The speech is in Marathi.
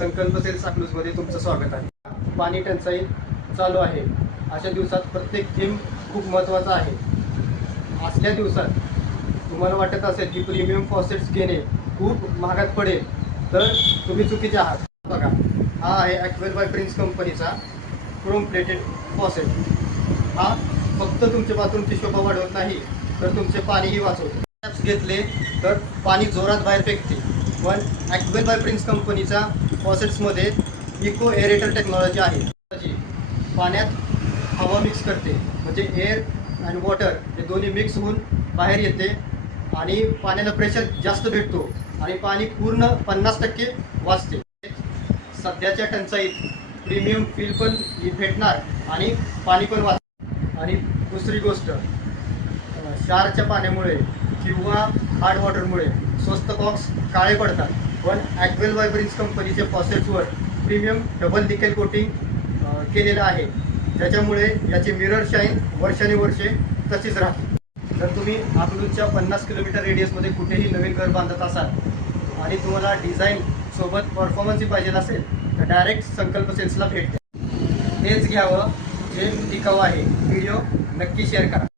संकल्प सेल्स अकलूजमध्ये तुमचं स्वागत आहे। पाणी टंचाई चालू आहे, अशा दिवसात प्रत्येक थीम खूप महत्त्वाचा आहे। असल्या दिवसात तुम्हाला वाटत असेल की प्रीमियम फॉसेट्स घेणे खूप महागात पडेल, तर तुम्ही चुकीचे आहात। बघा, हा आहे ॲक्वेल बाय प्रिन्स कंपनीचा क्रोम प्लेटेड फॉसेट। हा फक्त तुमच्या बाथरूमची शोभा वाढवत नाही, तर तुमचे पाणीही वाचवतो। टॅप्स घेतले तर पाणी जोरात बाहेर फेकते, पण ॲक्वेल बाय प्रिन्स कंपनीचा फॉसेट्समध्ये इको एरेटर टेक्नॉलॉजी आहे, जी पाण्यात हवा मिक्स करते, म्हणजे एअर आणि वॉटर हे दोन्ही मिक्स होऊन बाहेर येते आणि पाण्याला प्रेशर जास्त भेटतो आणि पाणी पूर्ण 50% वाचते। सध्याच्या टंचाईत प्रीमियम फील पण भेटणार आणि पाणी पण वाचणार। आणि दुसरी गोष्ट, क्षारच्या पाण्यामुळे किंवा हार्ड वॉटरमुळे स्वस्त बॉक्स काळे पडतात, पण ॲक्वेल बाय प्रिन्स कंपनीच्या फॉसेट्सवर प्रीमियम डबल निकेल कोटिंग केलेलं आहे, त्याच्यामुळे याची मिरर शाईन वर्षानुवर्षे तशीच राहते। जर तुम्ही अकलूजच्या 50 किलोमीटर रेडियसमध्ये कुठेही नवीन घर बांधत असाल आणि तुम्हाला डिझाईन सोबत परफॉर्मन्सही पाहिजे असेल, तर डायरेक्ट संकल्प सेल्सला भेट द्या। हेच घ्यावं जे टिकाऊ आहे। व्हिडिओ नक्की शेअर करा।